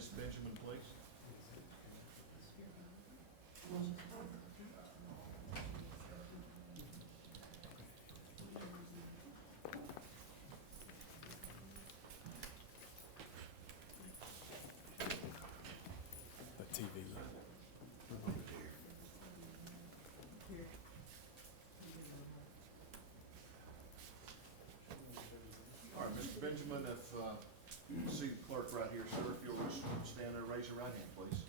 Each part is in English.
Ms. Benjamin, please. The TV. All right, Mr. Benjamin, if, see the clerk right here, sir, if you'll just stand there, raise your right hand, please.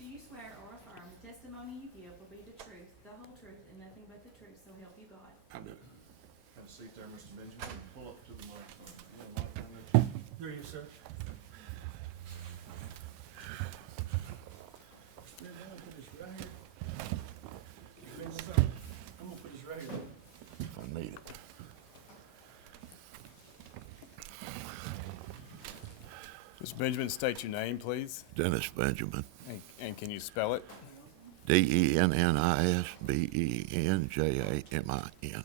Do you swear or affirm the testimony you give will be the truth, the whole truth, and nothing but the truth, so help you God? I do. Have a seat there, Mr. Benjamin, and pull up to the microphone. Yeah, microphone there. Here you, sir. I'm gonna put this right here. I'm gonna put this right here. If I need it. Mr. Benjamin, state your name, please, Dennis Benjamin, and can you spell it? DennisBenjamin.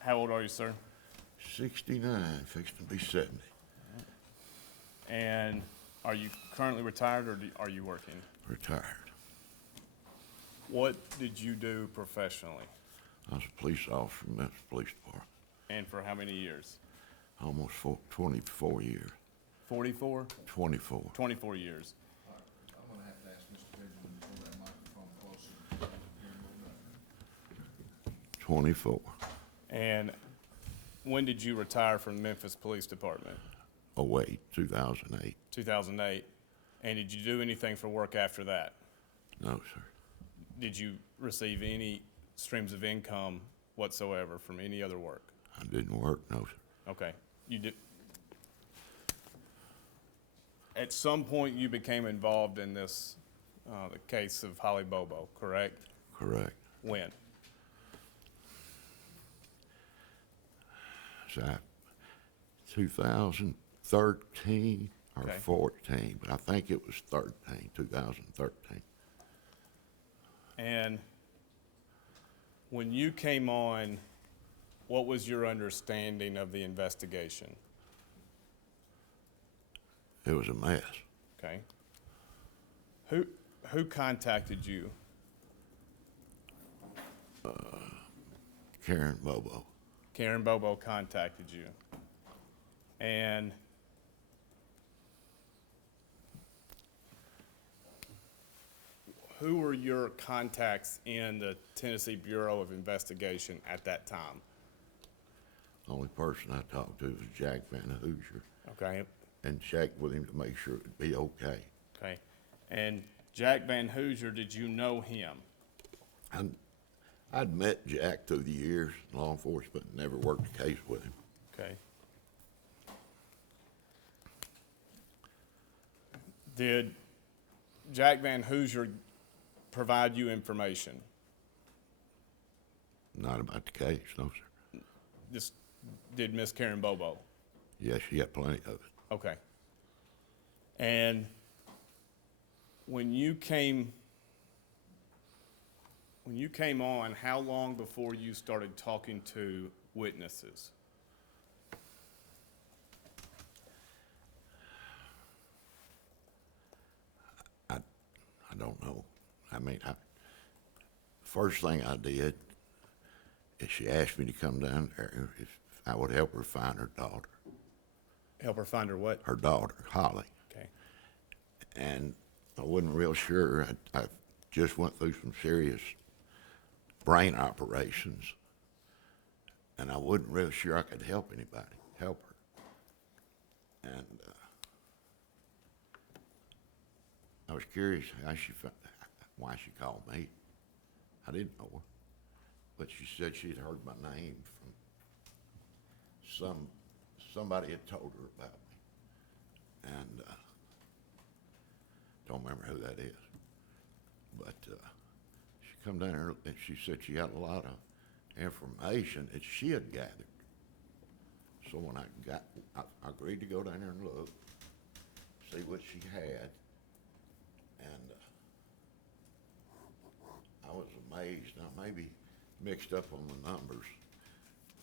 How old are you, sir? 69, fixing to be 70. And are you currently retired, or are you working? Retired. What did you do professionally, I was a police officer in Memphis Police Department. and for how many years? Almost 24 years. 44? 24. 24 years. All right, I'm gonna have to ask Mr. Benjamin to pull that microphone closer. So we can hear a little better. 24. And when did you retire from Memphis Police Department? 2008. 2008. And did you do anything for work after that? No, sir. Did you receive any streams of income whatsoever from any other work? I didn't work, no, sir. Okay, you did. At some point, you became involved in this, the case of Holly Bobo, correct? Correct. When? So 2013 or Okay. 14, but I think it was 2013. And when you came on, what was your understanding of the investigation? It was a mess. Okay. Who contacted you? Karen Bobo. Karen Bobo contacted you. And who were your contacts in the Tennessee Bureau of Investigation at that time? The only person I talked to was Jack Van Hoosier, Okay, and checked with him to make sure it'd be okay. okay. And Jack Van Hoosier, did you know him? I'd met Jack through the years in law enforcement, and never worked a case with him. Okay. Did Jack Van Hoosier provide you information? Not about the case, no, sir. This, did Miss Karen Bobo? Yes, she had plenty of it. Okay. And when you came on, how long before you started talking to witnesses? I don't know. I mean, first thing I did is she asked me to come down there if I would help her find her daughter. Help her find her what? Her daughter, Holly. Okay. And I wasn't real sure. I just went through some serious brain operations, and I wasn't real sure I could help her. And I was curious why she called me. I didn't know her, but she said she'd heard my name from somebody had told her about me, and don't remember who that is. But she come down there and she said she had a lot of information that she had gathered. So when I agreed to go down there and look, see what she had, and I was amazed. I may be mixed up on the numbers,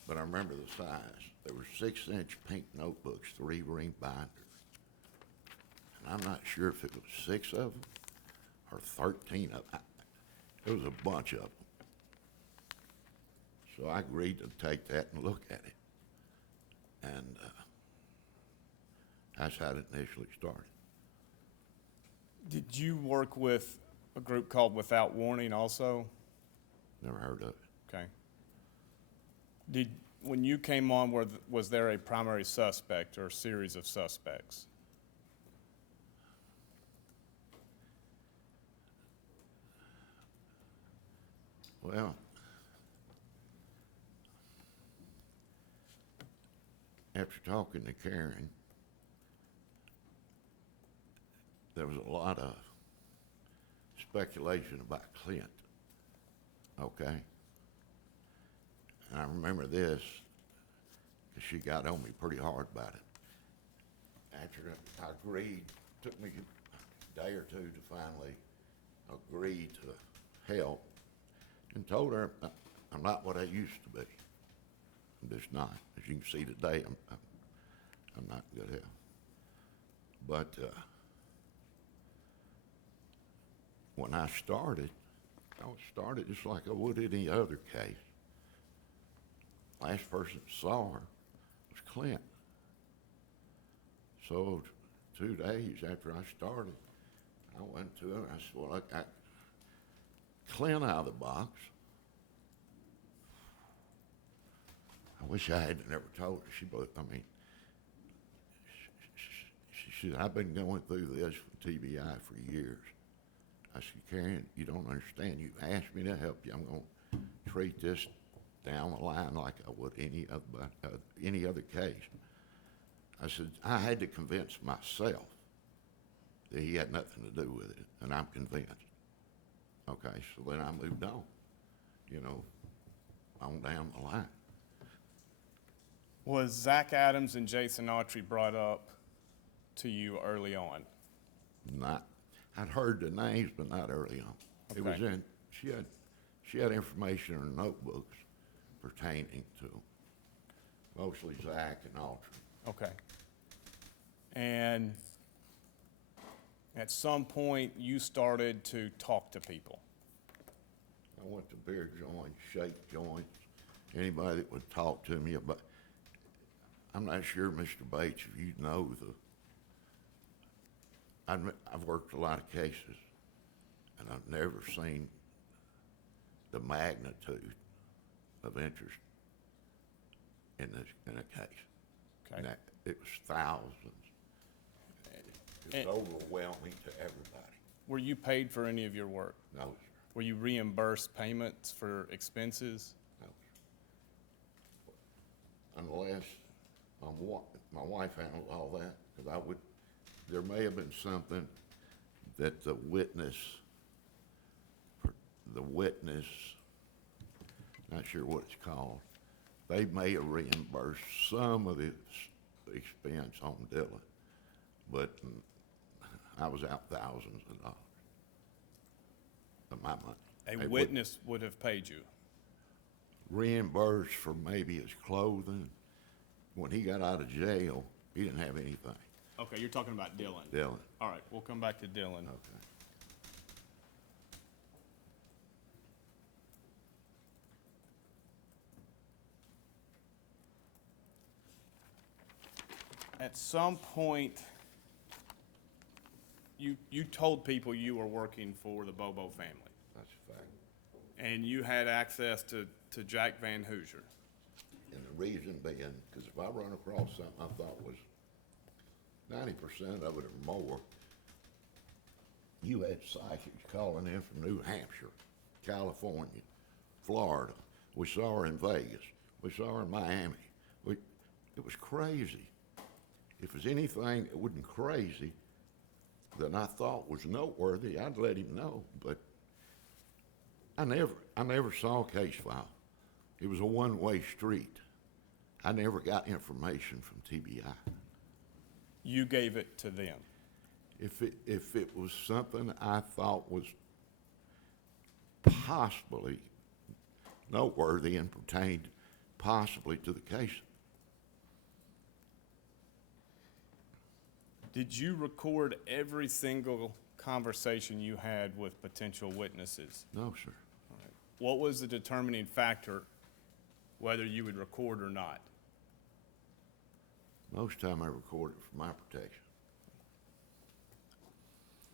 but I remember the size. There were 6-inch pink notebooks, 3-ring binders. I'm not sure if it was 6 of them or 13 of them. It was a bunch of them. So I agreed to take that and look at it. And that's how it initially started. Did you work with a group called Without Warning also? Never heard of it. Okay. When you came on, was there a primary suspect or a series of suspects? Well, after talking to Karen, there was a lot of speculation about Clint, okay? And I remember this, 'cause she got on me pretty hard about it. After I agreed, took me a day or two to finally agree to help, and told her I'm not what I used to be. I'm just not. As you can see today, I'm not in good health. But when I started just like I would any other case. Last person that saw her was Clint. So 2 days after I started, I went to her and I said, well, I got Clint out of the box. I wish I had never told her. She said, I've been going through this with TBI for years. I said, Karen, you don't understand. You asked me to help you. I'm going to treat this down the line like I would any other case. I said, I had to convince myself that he had nothing to do with it, and I'm convinced. Okay, so then I moved on, on down the line. Was Zach Adams and Jason Autry brought up to you early on? I'd heard the names, but not early on. Okay. It was she had information in her notebooks pertaining to mostly Zach and Autry. Okay. And at some point, you started to talk to people. I went to beer joints, shake joints, anybody that would talk to me about. I'm not sure, Mr. Bates, if you know I've worked a lot of cases, and I've never seen the magnitude of interest in a case. Okay. And it was thousands. It was overwhelming to everybody. Were you paid for any of your work? No, sir. Were you reimbursed payments for expenses? No, sir. Unless my wife handled all that, because there may have been something that the witness, not sure what it's called, they may have reimbursed some of the expense on Dylan, but I was out thousands of dollars of my money. A witness would have paid you. Reimbursed for maybe his clothing. When he got out of jail, he didn't have anything. Okay, you're talking about Dylan. Dylan. All right, we'll come back to Dylan. Okay. At some point, you told people you were working for the Bobo family, That's a fact. and you had access to Jack Van Hoosier. And the reason being, because if I run across something I thought was 90% of it or more, you had psychics calling in from New Hampshire, California, Florida. We saw her in Vegas. We saw her in Miami. It was crazy. If there's anything that wasn't crazy that I thought was noteworthy, I'd let him know. But I never saw a case file. It was a one-way street. I never got information from TBI. You gave it to them. If it was something I thought was possibly noteworthy and pertained possibly to the case. Did you record every single conversation you had with potential witnesses? No, sir. All right. What was the determining factor whether you would record or not? Most time I record it for my protection.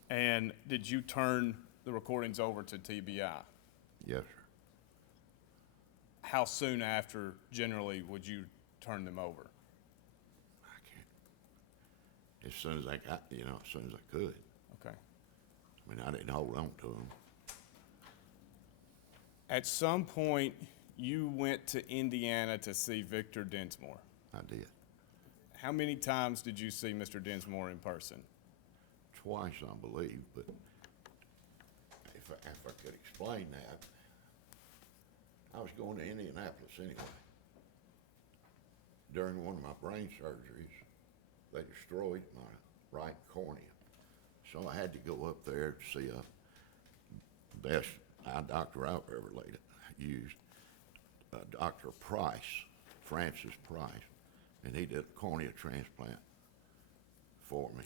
And did you turn the recordings over to TBI? Yes, sir. How soon after, generally, would you turn them over? I can't. As soon as I got, as soon as I could. Okay. I mean, I didn't hold on to them. At some point, you went to Indiana to see Victor Densmore. I did. How many times did you see Mr. Densmore in person? Twice, I believe, but if I could explain that, I was going to Indianapolis anyway. During one of my brain surgeries, they destroyed my right cornea. So I had to go up there to see a best eye doctor I've ever used, Dr. Price, Francis Price, and he did a cornea transplant for me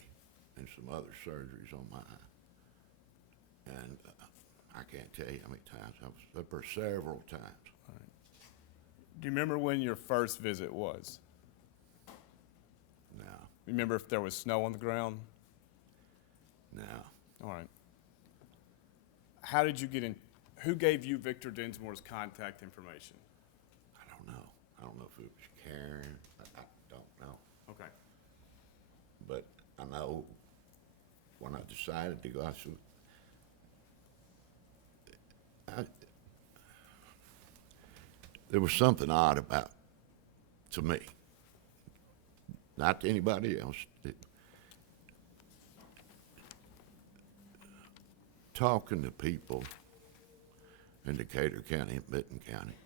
and some other surgeries on my eye. And I can't tell you how many times. I was up there several times. Do you remember when your first visit was? No, Remember if there was snow on the ground? no. All right. How did you get in? Who gave you Victor Densmore's contact information? I don't know. I don't know if it was Karen. I don't know. Okay. But I know when I decided to go, there was something odd about, to me, not to anybody else. Talking to people in Decatur County and Benton County,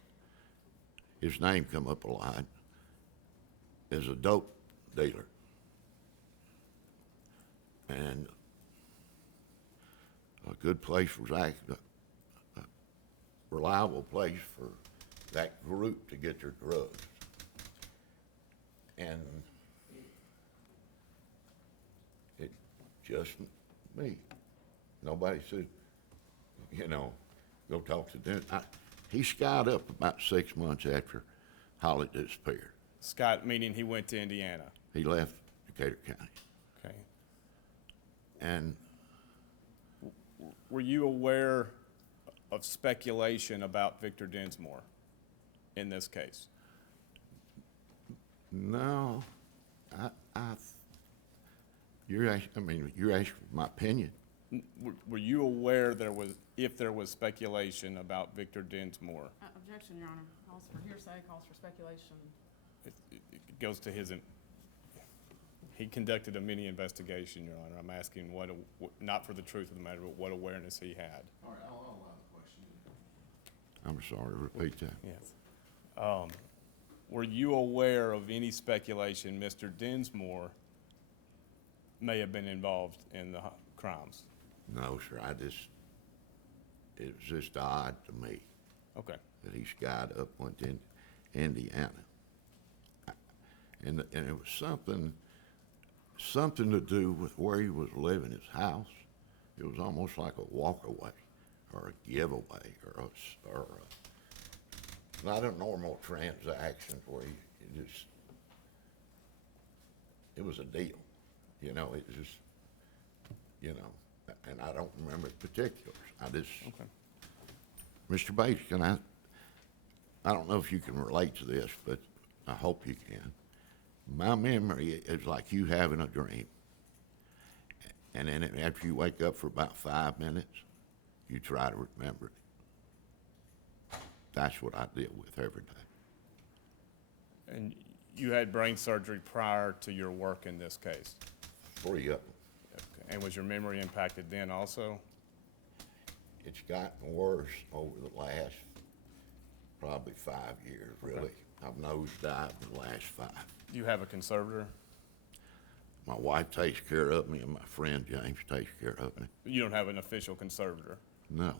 his name come up a lot as a dope dealer. And a good place was a reliable place for that group to get their drugs. And it just me. Nobody said, go talk to them. He skied up about 6 months after Holly disappeared. Scott, meaning he went to Indiana. He left Decatur County. Okay. And Were you aware of speculation about Victor Densmore in this case? no, you're asking my opinion. Were you aware if there was speculation about Victor Densmore? Objection, Your Honor. Calls for hearsay, calls for speculation. It goes to he conducted a mini investigation, Your Honor. I'm asking not for the truth of the matter, but what awareness he had. All right, I'll allow the question. I'm sorry, repeat that. Yes. Were you aware of any speculation Mr. Densmore may have been involved in the crimes? No, sir, it was just odd to me Okay. that he skied up, went to Indiana. And it was something to do with where he was living, his house. It was almost like a walk away or a giveaway or not a normal transaction where it was a deal. It just, and I don't remember the particulars. Okay. Mr. Bates, I don't know if you can relate to this, but I hope you can. My memory is like you having a dream. And then after you wake up for about 5 minutes, you try to remember it. That's what I deal with every day. And you had brain surgery prior to your work in this case? 3 of them. Okay. And was your memory impacted then also? It's gotten worse over the last probably 5 years, really. Okay. I've nosedived in the last 5. You have a conservator? My wife takes care of me, and my friend James takes care of me. You don't have an official conservator? No.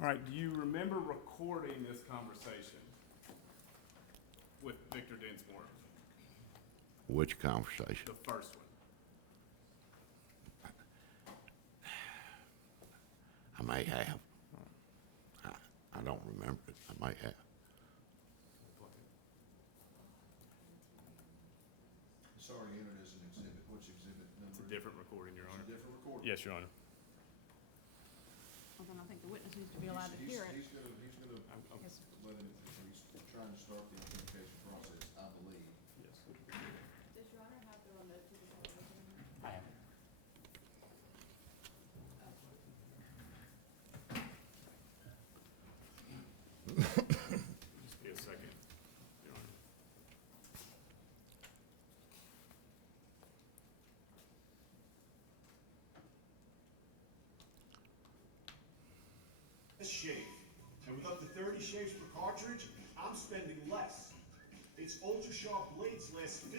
All right, do you remember recording this conversation with Victor Densmore? Which conversation? The first one. I may have. I don't remember it. I may have. It's already entered as an exhibit. Which exhibit number? It's a different recording, Your It's Honor. a different recording. Yes, Your Honor. Well, then I think the witness needs to be allowed to hear it. He's gonna Yes, sir. let him, he's trying to start the authentication process, I believe. Yes. Does Your Honor have the remote to the television? I have it. Just be a second, Your Honor. This shave, and with up to 30 shaves per cartridge, I'm spending less. Its ultra sharp blades last 50.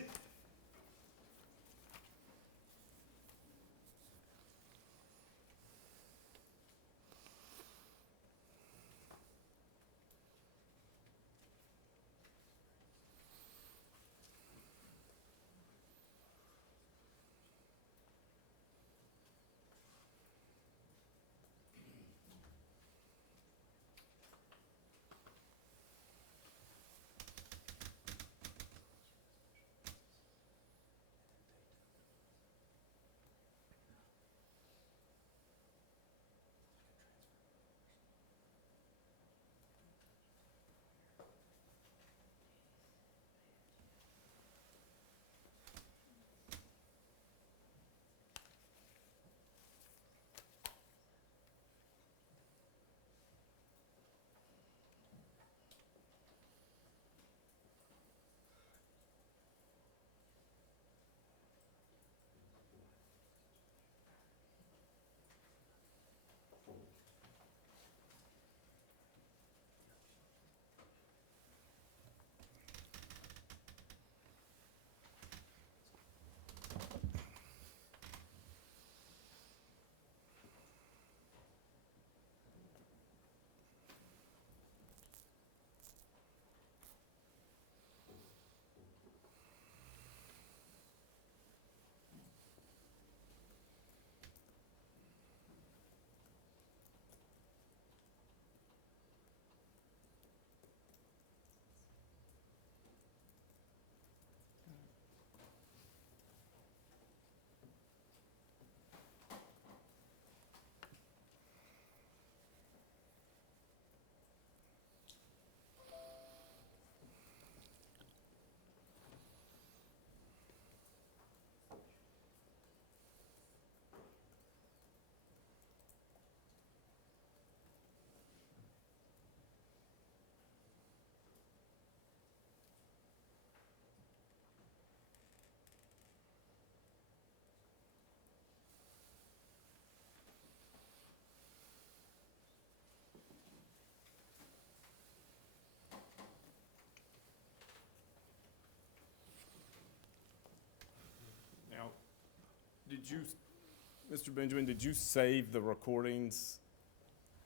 Now, did you, Mr. Benjamin, did you save the recordings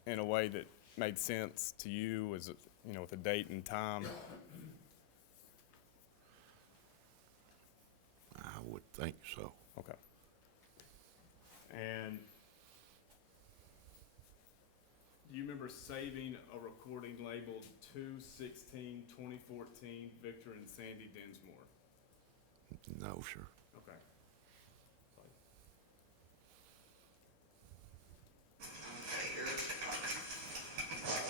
in a way that made sense to you, as it, you know, with a date and time? I would think so. Okay. And do you remember saving a recording labeled 2/16/2014, Victor and Sandy Dinsmore? No, sir. Okay.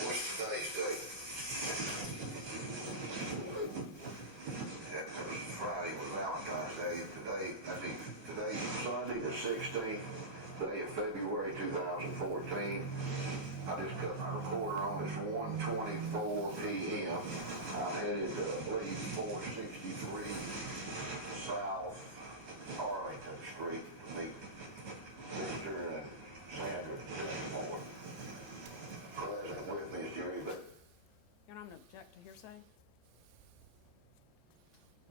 What's today's date? That was Friday was Valentine's Day, and today's Sunday, the 16th, day of February 2014. I just cut my recorder on, it's 1:24 p.m. I'm headed to, I believe, 463 South Arlington Street to meet Mr. and Sandra Dinsmore. Present with me is Jerry Beck. Your Honor, I'm gonna object to hearsay.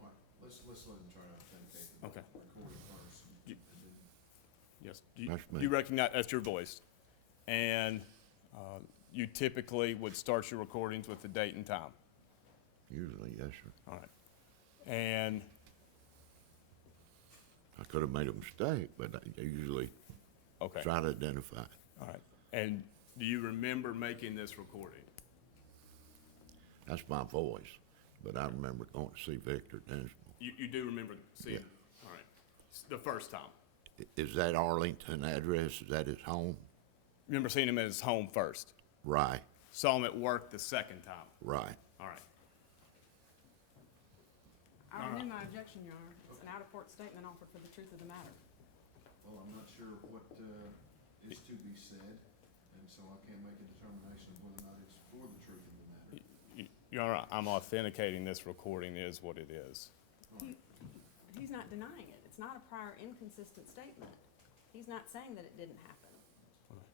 All right, let's let him try to authenticate the Okay. recording first. You- Yes. That's me. You recognize, that's your voice. And you typically would start your recordings with the date and time. Usually, yes, sir. All right. And I could have made a mistake, but I usually Okay, try to identify it. all right. And do you remember making this recording? That's my voice, but I remember going to see Victor Dinsmore. You do remember seeing, Yeah. all right, the first time? Is that Arlington address? Is that his home? Remember seeing him at his home first? Right, Saw him at work the second time? right. All right. I renew my objection, Your Honor. It's an out-of-court statement offered for the truth of the matter. Well, I'm not sure what, is to be said, and so I can't make a determination of whether or not it's for the truth of the matter. Your Honor, I'm authenticating this recording is what it is. He's not denying it. It's not a prior inconsistent statement. He's not saying that it didn't happen.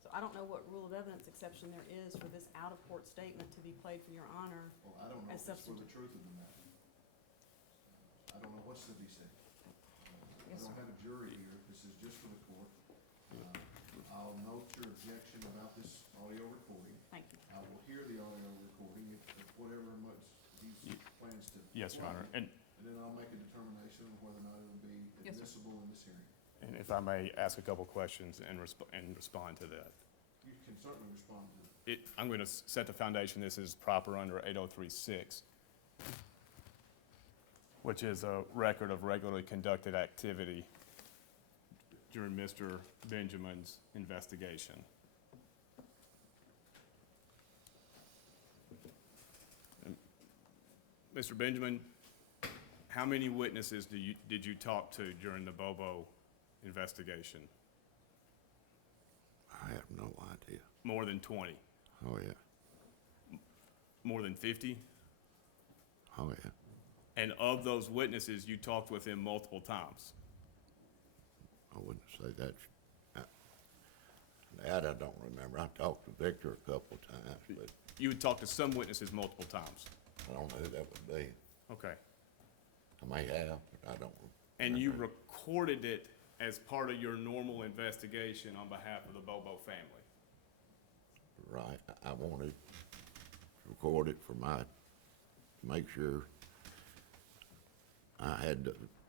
So I don't know what rule of evidence exception there is for this out-of-court statement to be played for Your Honor. Well, I don't know As if it's for the substantive. truth of the matter. I don't know what's to be said. I Yes, don't sir. have a jury here, this is just for the court. I'll note your objection about this audio recording. Thank you. I will hear the audio recording, if whatever much he plans to. Yes, Your Honor. play, And then I'll make a determination of whether or not it'll be Yes, sir. admissible in this hearing. And if I may ask a couple questions and respond to that. You can certainly respond to it. I'm going to set the foundation, this is proper under 8036, which is a record of regularly conducted activity during Mr. Benjamin's investigation. Mr. Benjamin, how many witnesses did you talk to during the Bobo investigation? I have no idea. More than 20? Oh, yeah. More than 50? Oh, yeah. And of those witnesses, you talked with him multiple times? I wouldn't say that. That I don't remember. I talked to Victor a couple times, but You would talk to some witnesses multiple times? I don't know who that would be. Okay. I may have, but I don't. And you remember. recorded it as part of your normal investigation on behalf of the Bobo family? Right. I wanted to record it for to make sure I had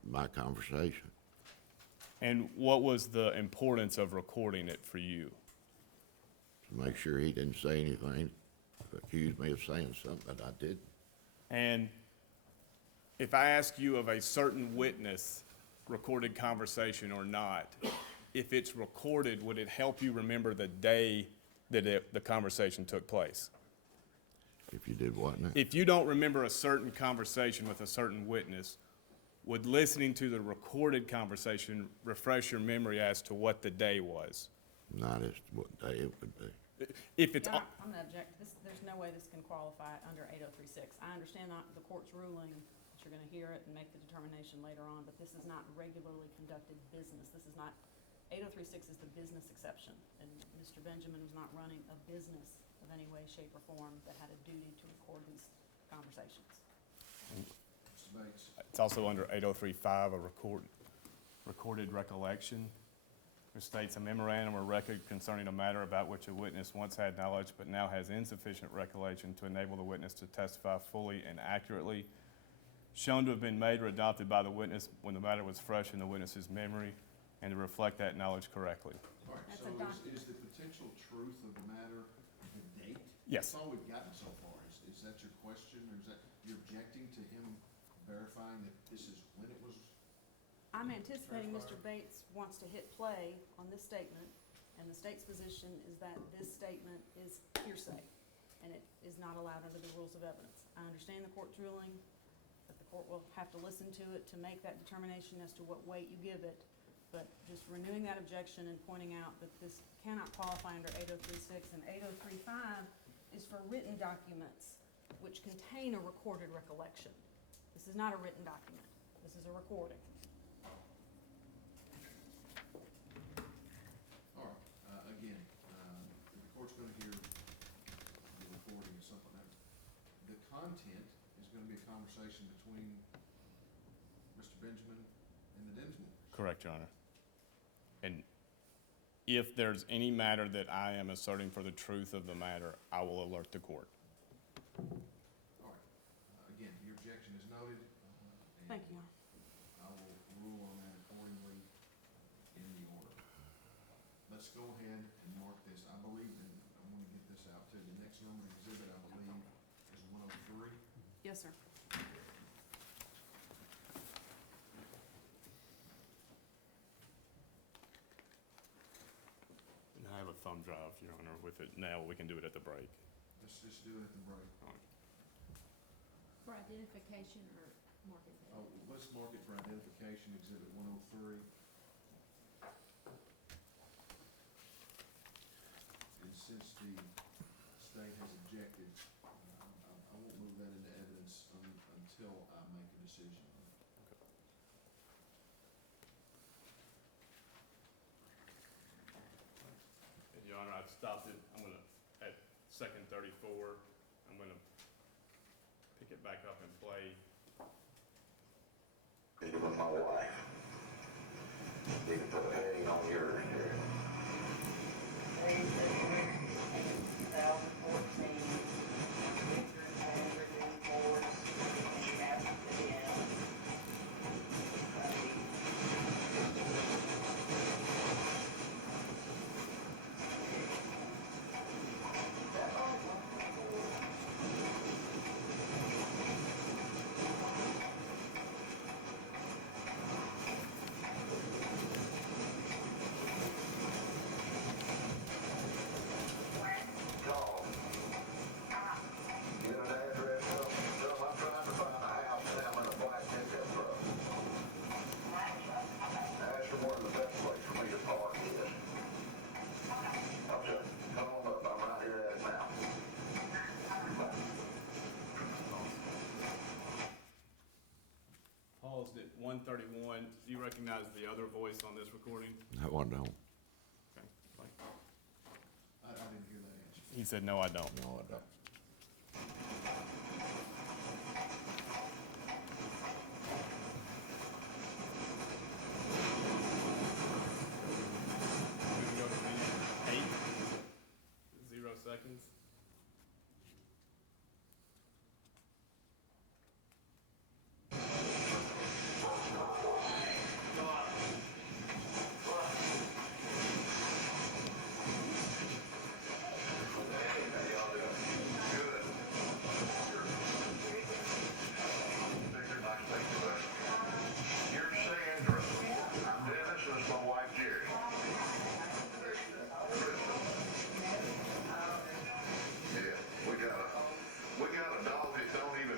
my conversation. And what was the importance of recording it for you? To make sure he didn't say anything, accuse me of saying something that I didn't. And if I ask you of a certain witness recorded conversation or not, if it's recorded, would it help you remember the day that the conversation took place? If you did what now? If you don't remember a certain conversation with a certain witness, would listening to the recorded conversation refresh your memory as to what the day was? Not as to what day it would be. If it's, Your Honor, I'm gonna object. There's no way this can qualify under 8036. I understand the court's ruling, that you're gonna hear it and make the determination later on, but this is not regularly conducted business. This is not, 8036 is the business exception, and Mr. Benjamin was not running a business of any way, shape, or form that had a duty to record these conversations. Mr. Bates, it's also under 8035, a recorded recollection, which states a memorandum or record concerning a matter about which a witness once had knowledge but now has insufficient recollection to enable the witness to testify fully and accurately, shown to have been made or adopted by the witness when the matter was fresh in the witness's memory, and to reflect that knowledge correctly. all right, That's so a is the potential truth of the matter the date? Yes. That's all we've gotten so far. Is that your question, or is that, you're objecting to him verifying that this is when it was? I'm anticipating Mr. Bates wants to hit play on this statement, and the state's position is that this statement is hearsay, and it is not allowed under the rules of evidence. I understand the court's ruling, but the court will have to listen to it to make that determination as to what weight you give it. But just renewing that objection and pointing out that this cannot qualify under 8036, and 8035 is for written documents which contain a recorded recollection. This is not a written document. This is a recording. All right, again, the court's gonna hear the recording of something else. The content is gonna be a conversation between Mr. Benjamin and the Dinsmores. Correct, Your Honor. And if there's any matter that I am asserting for the truth of the matter, I will alert the court. All right, again, your objection is noted. Thank you, Your Honor. I will rule on that accordingly. to the next number exhibit, I believe, is 103. Yes, sir. And I have a thumb drive, Your Honor, with it now. We can do it at the break. Let's just do it at the break. For identification or market data? Oh, let's mark it for identification, exhibit 103. And since the state has objected, I won't move that into evidence until I make a decision on it. And Your Honor, I've stopped it. I'm gonna, at second 34, I'm gonna pick it back up and play. With my wife. You can put a heading on yours here. 2014, reports, Call. Get an address up. Tell them I'm trying to find a house and I'm in a black pickup truck. Ask them where the best place for me to park is. Okay, call them up. I'm right here at it now. Paused at 131. Do you recognize the other voice on this recording? No, I don't. Okay. Play. I didn't hear that answer. He said, no, I don't. No, I don't. We can go to minute 8, 0 seconds. Here's Sandra. Dennis is my wife Jerry. Yeah, we got a dog that don't even.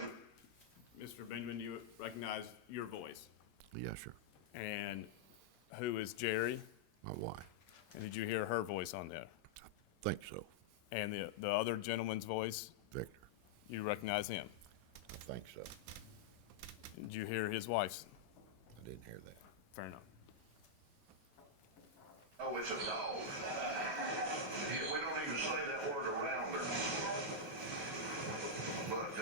Mr. Benjamin, you recognize your voice. Yes, sir. And who is Jerry? My wife. And did you hear her voice on there? Think so. And the other gentleman's voice, Victor. you recognize him? I think so. Did you hear his wife's? I didn't hear that. Fair enough. Oh, it's a dog. Yeah, we don't even say that word around her. But,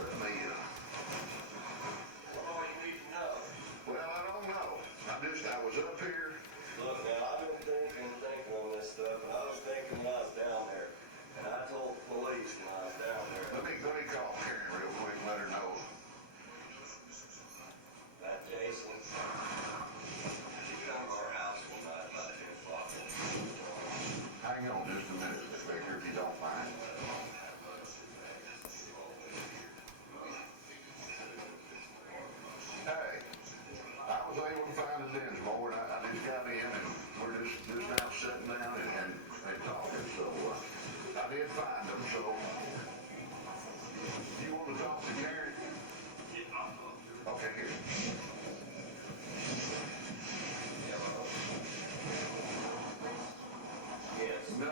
let me, What all you need to know? well, I don't know. I was up here. Look, now, I've been thinking on this stuff, and I was thinking when I was down there, and I told the police when I was down there, Let me call Karen real quick and let her know. that Jason, she come to our house one night about 10 o'clock. Hang on just a minute, Victor, if you don't mind. Hey, I was able to find the Dinsmore, and I just got in, and we're just now sitting down and talking, so, I did find them, so. You want to talk to Karen? Okay, here. Yes. No?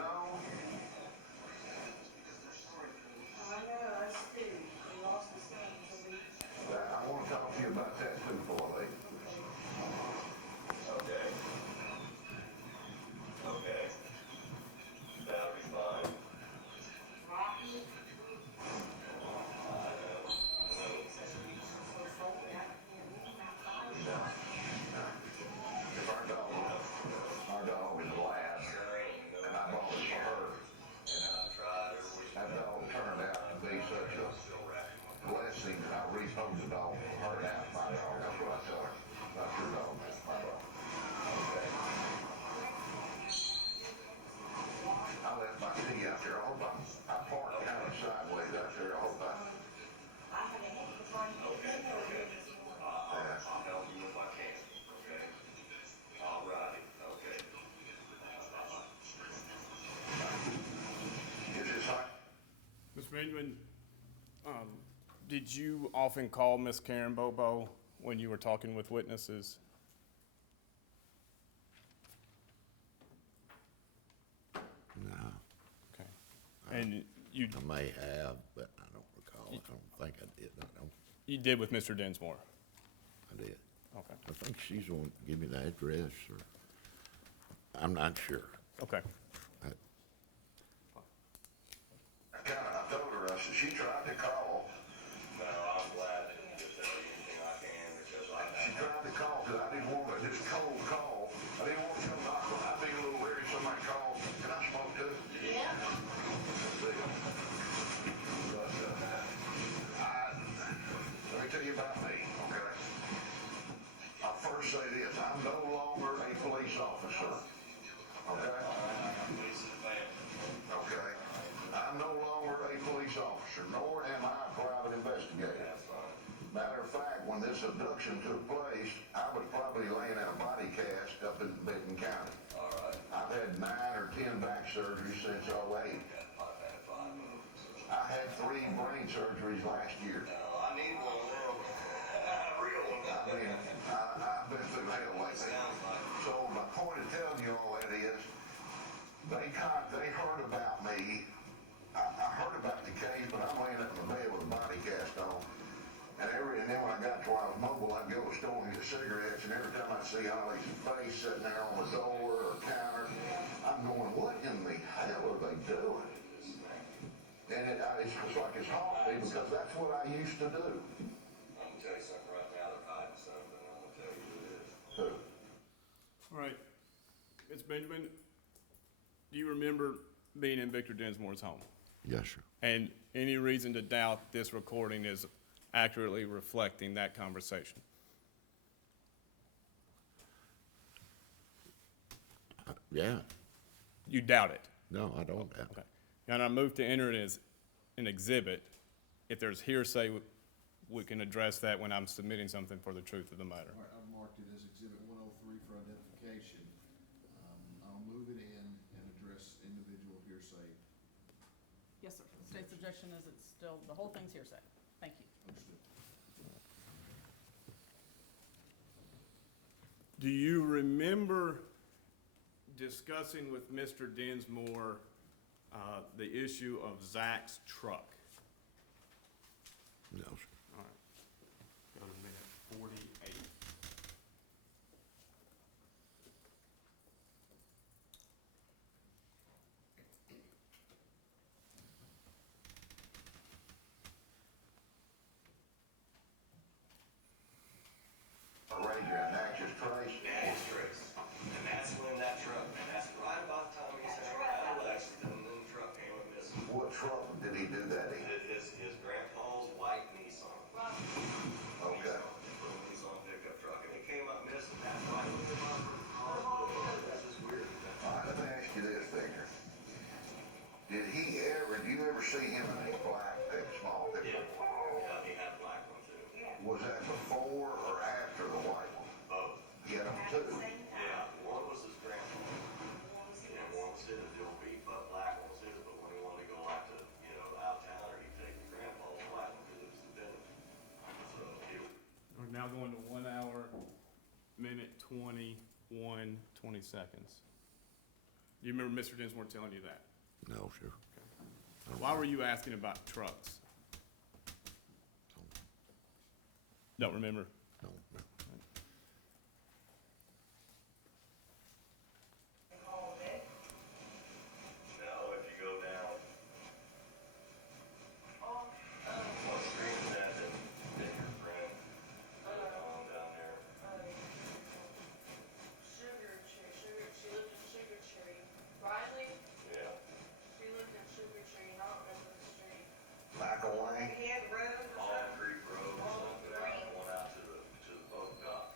I know, that's Steve. He lost his son, so we I want to talk to you about that too, boy. Okay. Okay. That'll be fine. rocky. I know. So it's like that. If our dog is a lab, and I bought it for her, that dog turned out to be such a blessing, I repoed the dog for her, and that's my dog, that's what I tell her. That's your dog, that's my dog. Benjamin, did you often call Miss Karen Bobo when you were talking with witnesses? No, Okay. And you, I may have, but I don't recall. I don't think I did. I don't, you did with Mr. Dinsmore? I did. Okay. I think she's the one that give me the address, or, I'm not sure. Okay. I- I told her, I said, she tried to call. No, I'm glad that you tell you anything I can, because She tried to call, because I didn't want to just cold call. I didn't want to come knock on. I'd be a little leery if somebody called. Can I smoke too? Yeah. But, let me tell you about me, okay? I'll first say this, I'm no longer a police officer, okay? Okay? I'm no longer a police officer, nor am I a private investigator. Matter of fact, when this abduction took place, I was probably laying in a body cast up in Benton County. All right. I've had 9 or 10 back surgeries since '08. I had 3 brain surgeries last year. I need one of them. A real one. I mean, I've been through hell lately. So my point of telling you all that is, they heard about me. I heard about the case, but I'm laying up in the bed with a body cast on. And then when I got to where I was mobile, I'd go to the store and get cigarettes, and every time I see Ollie's face sitting there on the door or counter, I'm going, what in the hell are they doing? And it's like it's haunting me, because that's what I used to do. I'm gonna tell you something right now, they're hiding something, I'm gonna tell you who it is. Who? All right. Ms. Benjamin, do you remember being in Victor Dinsmore's home? Yes, sir. And any reason to doubt this recording is accurately reflecting that conversation? Yeah. You doubt it? No, I don't doubt Okay. it. And I move to enter it as an exhibit. If there's hearsay, we can address that when I'm submitting something for the truth of the matter. All right, I've marked it as exhibit 103 for identification. I'll move it in and address individual hearsay. Yes, sir. The state's objection is it's still, the whole thing's hearsay. Thank you. Understood. Do you remember discussing with Mr. Dinsmore the issue of Zach's truck? No, sir. All right. Go to minute 48. Ranger, and that's just Trace. Daddy's Trace. And that's when that truck, and that's right about the time he said, Alex, and then the truck came up missing. What truck did he do that in? His grandpa's white Nissan. Okay. Nissan pickup truck, and it came up missing. That's right when the mother, this is weird. All right, let me ask you this, Victor. Did you ever see him in a black small pickup? Yeah, he had a black one too. Was that before or after the white one? Both. He had them two. Yeah, one was his grandpa. And one was his, the old beat up black one was his, but when he wanted to go out to, out of town, or he'd take his grandpa's white one, because it was the vintage. So, We're now going to 1 hour, minute 21, 20 seconds. Do you remember Mr. Dinsmore telling you that? No, sir. Why were you asking about trucks? Don't remember? No, no. now, if you go down, what street is that your friend, on down there? Sugar Tree, she lived in Sugar Tree. Riley, Yeah. she lived in Sugar Tree, and I don't remember the street. Michael Lane? Head Road or All something. Creek Road or something, going out to the boat dock.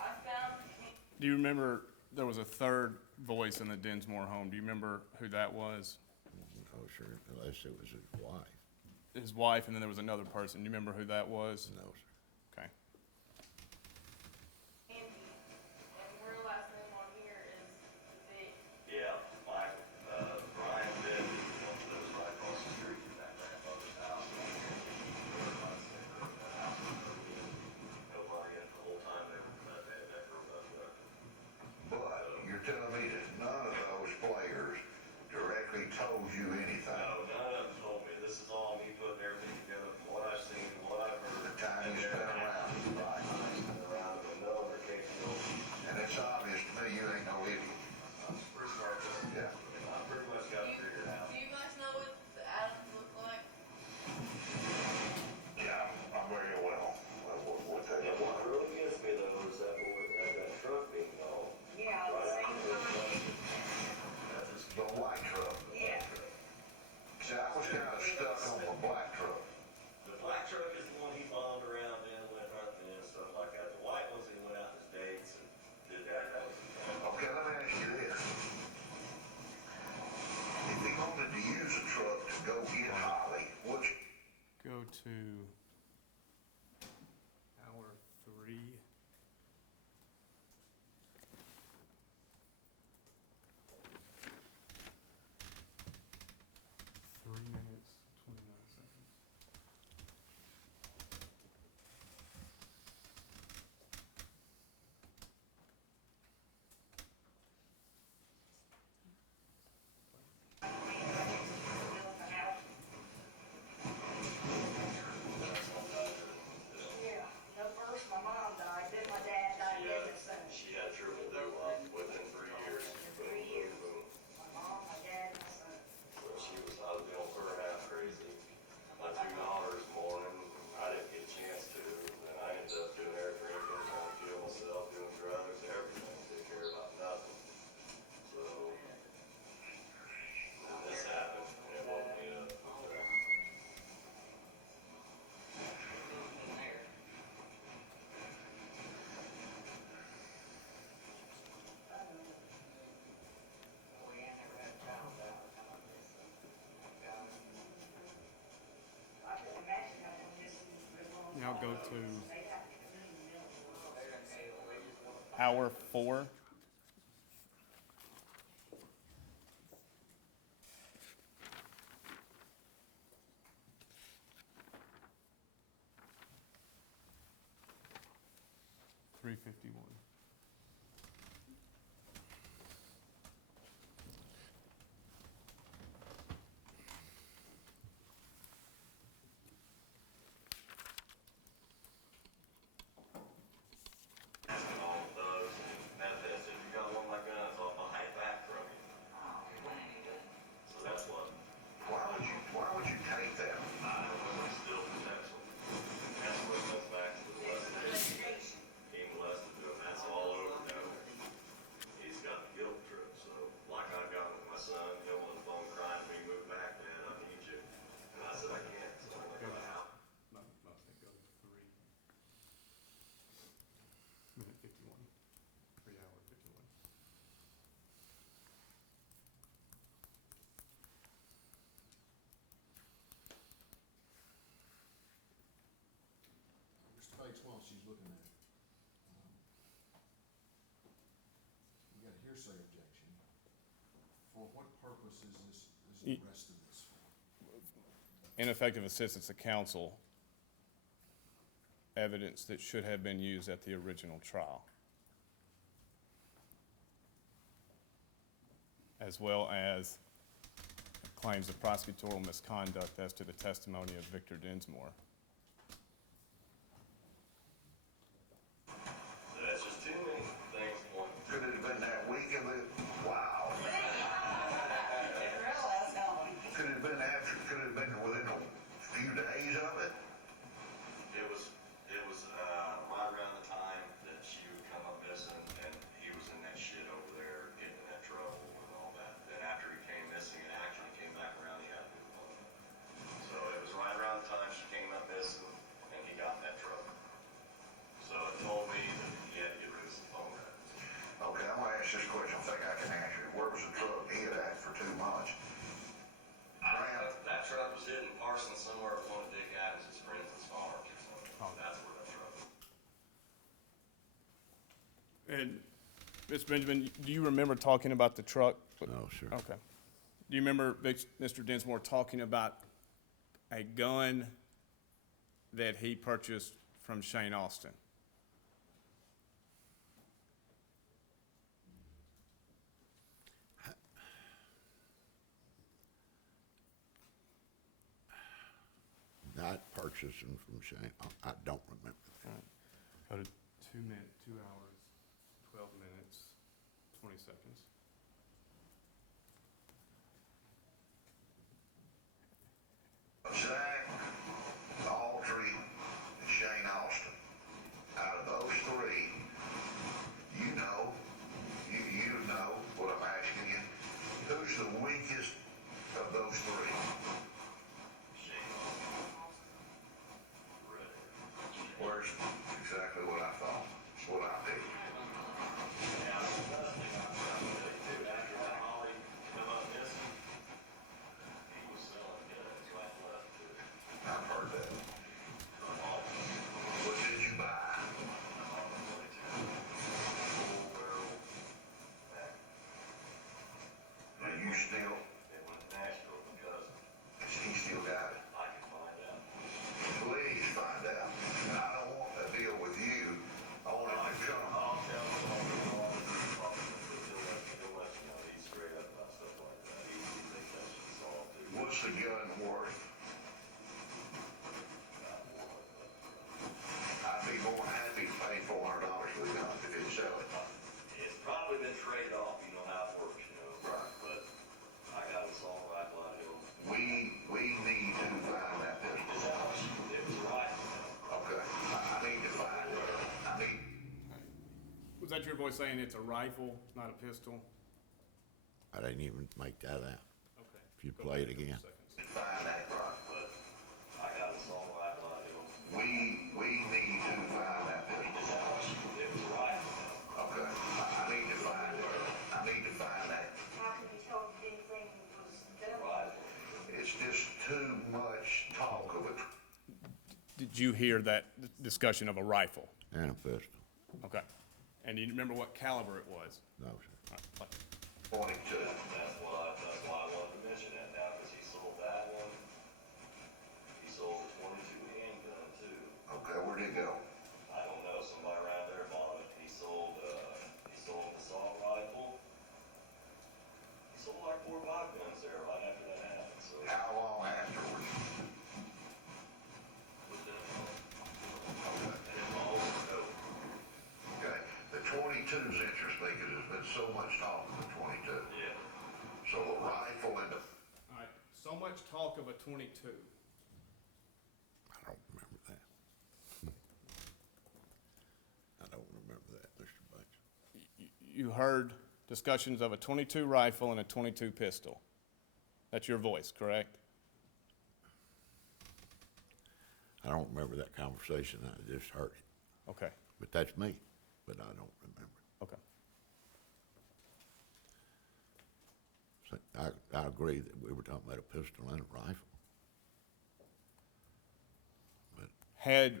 I found him. Do you remember there was a third voice in the Dinsmore home? Do you remember who that was? No, sir, unless it was his wife. His wife, and then there was another person. Do you remember who that was? No, sir. Okay. Andy, and her last name on here is Vic. Yeah, Brian did, lives right across the street from that grandfather's now go to hour 4. $3.51. Asking all of those, and Manifest said, you got one of my guns, I'll buy it back from you. So that's what, Why would you take that? I don't know, it's still potential. That's what comes back to the molestation. He molested them, that's all over now. He's got the guilt trip, so like I got with my son, on the phone crying to me, move back, Dad, I need you. And I said, I can't, so I'm like, out. Go to 3:51. 3 hour 51. Mr. Bates, while she's looking at it, we got a hearsay objection. For what purpose is the rest of this for? Ineffective assistance to counsel, evidence that should have been used at the original trial, as well as claims of prosecutorial misconduct as to the testimony of Victor Dinsmore. That's just too many things at once. Could it have been that week of it? Wow. Could it have been within a few days of it? It was right around the time that she would come up missing, and he was in that shit over there, getting in that trouble and all that. Then after he came missing and actually came back around, he had to move on. So it was right around the time she came up missing, and he got in that trouble. So it told me that he had to get rid of some phone records. Okay, I'm gonna ask this question, I think I can answer it. Where was the truck hid at for 2 months? That truck was hidden in Parsons somewhere at one of Dick Adams' friends' farms or something. That's where that truck was. And, Ms. Benjamin, do you remember talking about the truck? No, sir. Okay. Do you remember Mr. Dinsmore talking about a gun that he purchased from Shane Austin? Not purchasing from Shane, I don't remember that. Go to 2 hours, 12 minutes, 20 seconds. Zach, Audrey, and Shane Austin. Out of those 3, you know what I'm asking you. Who's the weakest of those 3? Where's exactly what I thought, what I did. I've heard that. What did you buy? And you still, It went to Nashville because he still got it. I can find out. Please find out. And I don't want to deal with you. I want it to come. I'll tell him all he'll let you know, he's straight up about stuff like that. He thinks that shit's solved too. What's the gun worth? I'd be more than happy to pay $400 for the gun if it's sell it. It's probably been traded off, you know how it works, Right. but I got an assault rifle out of him. We need to find that pistol. It was right. Okay. I need to find it. I need. Was that your voice saying it's a rifle, not a pistol? I didn't even make that out. Okay. If you play it again. Find that, right? But I got an assault rifle out of him. We need to find that pistol. It was right. Okay. I need to find it. I need to find that. How can you tell if anything was done? Right. It's just too much talk of it. Did you hear that discussion of a rifle? And a pistol. Okay. And do you remember what caliber it was? No, sir. All right, play. 22. That's why I wanted to mention that now, because he sold that one. He sold the 22 handgun too. Okay, where'd it go? I don't know, somebody around there bought it. He sold the assault rifle. He sold like 4 or 5 guns there right after that happened, so. How long afterwards? Within a month. Okay. And it's all over. Okay, the 22's interesting because there's been so much talk of the 22. Yeah. So a rifle and the, All right, so much talk of a 22. I don't remember that. I don't remember that, Mr. Bates. You heard discussions of a 22 rifle and a 22 pistol. That's your voice, correct? I don't remember that conversation. I just heard it. Okay, But that's me. But I don't remember. okay. So I agree that we were talking about a pistol and a rifle. But Had